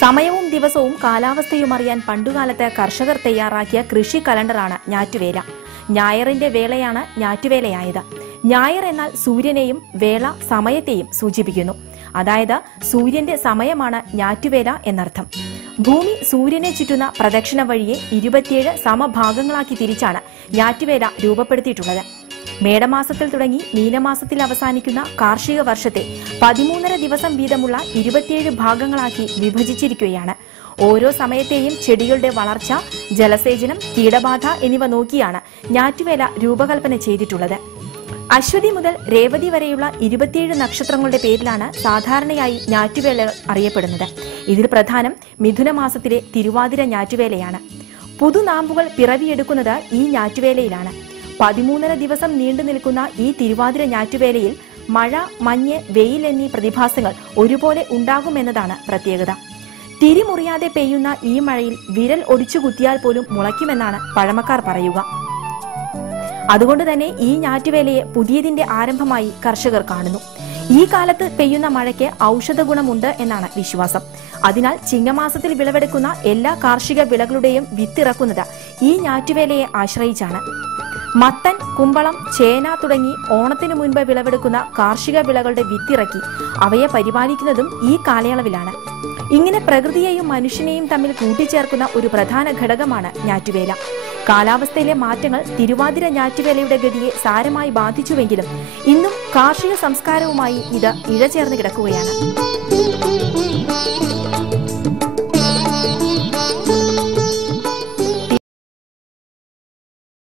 സമയവും ദിവസവും കാലാവസ്ഥയും അറിയാൻ പണ്ടുകാലത്ത് കർഷകർ തയ്യാറാക്കിയ കൃഷി കലണ്ടറാണ് ഞാറ്റുവേല. ഞായറിന്റെ വേളയാണ് ഞാറ്റുവേലയായത്. ഞായർ എന്നാൽ സൂര്യനെയും വേള സമയത്തെയും സൂചിപ്പിക്കുന്നു. അതായത് സൂര്യന്റെ സമയമാണ് ഞാറ്റുവേല എന്നർത്ഥം. ഭൂമി സൂര്യനെ ചുറ്റുന്ന പ്രദക്ഷിണ വഴിയെ 27 സമഭാഗങ്ങളാക്കി തിരിച്ചാണ് ഞാറ്റുവേല രൂപപ്പെടുത്തിയിട്ടുള്ളത്. മേടമാസത്തിൽ തുടങ്ങി മീനമാസത്തിൽ അവസാനിക്കുന്ന കാർഷിക വർഷത്തെ 13.5 ദിവസം വീതമുള്ള 27 ഭാഗങ്ങളാക്കി വിഭജിച്ചിരിക്കുകയാണ്. ഓരോ സമയത്തെയും ചെടികളുടെ വളർച്ച, ജലസേചനം, കീടബാധ എന്നിവ നോക്കിയാണ് ഞാറ്റുവേല രൂപകൽപ്പന ചെയ്തിട്ടുള്ളത്. അശ്വതി മുതൽ രേവതി വരെയുള്ള 27 നക്ഷത്രങ്ങളുടെ പേരിലാണ് സാധാരണയായി ഞാറ്റുവേല അറിയപ്പെടുന്നത്. ഇതിൽ പ്രധാനം മിഥുനമാസത്തിലെ തിരുവാതിര ഞാറ്റുവേലയാണ്. പുതുനാമ്പുകൾ പിറവിയെടുക്കുന്നത് ഈ ഞാറ്റുവേലയിലാണ്. 13.5 ദിവസം നീണ്ടു നിൽക്കുന്ന ഈ തിരുവാതിര ഞാറ്റുവേലയിൽ മഴ, മഞ്ഞ്, വെയിൽ എന്നീ പ്രതിഭാസങ്ങൾ ഒരുപോലെ ഉണ്ടാകുമെന്നതാണ് പ്രത്യേകത. തിരിമുറിയാതെ പെയ്യുന്ന ഈ മഴയിൽ വിരൽ ഒടിച്ചു കുത്തിയാൽ പോലും മുളയ്ക്കുമെന്നാണ് പഴമക്കാർ പറയുക. അതുകൊണ്ട് തന്നെ ഈ ഞാറ്റുവേലയെ പുതിയതിന്റെ ആരംഭമായി കർഷകർ കാണുന്നു. ഈ കാലത്ത് പെയ്യുന്ന മഴയ്ക്ക് ഔഷധ ഗുണമുണ്ട് എന്നാണ് വിശ്വാസം. അതിനാൽ ചിങ്ങമാസത്തിൽ വിളവെടുക്കുന്ന എല്ലാ കാർഷിക വിളകളുടെയും വിത്തിറക്കുന്നത് ഈ ഞാറ്റുവേലയെ ആശ്രയിച്ചാണ്. മത്തൻ, കുമ്പളം, ചേന തുടങ്ങി ഓണത്തിനു മുൻപ് വിളവെടുക്കുന്ന കാർഷിക വിളകളുടെ വിത്തിറക്കി അവയെ പരിപാലിക്കുന്നതും ഈ കാലയളവിലാണ്. ഇങ്ങനെ പ്രകൃതിയെയും മനുഷ്യനെയും തമ്മിൽ കൂട്ടിച്ചേർക്കുന്ന ഒരു പ്രധാന ഘടകമാണ് ഞാറ്റുവേല. കാലാവസ്ഥയിലെ മാറ്റങ്ങൾ തിരുവാതിര ഞാറ്റുവേലയുടെ ഗതിയെ സാരമായി ബാധിച്ചുവെങ്കിലും ഇന്നും കാർഷിക സംസ്കാരവുമായി ഇത് ഇഴചേർന്ന് കിടക്കുകയാണ്.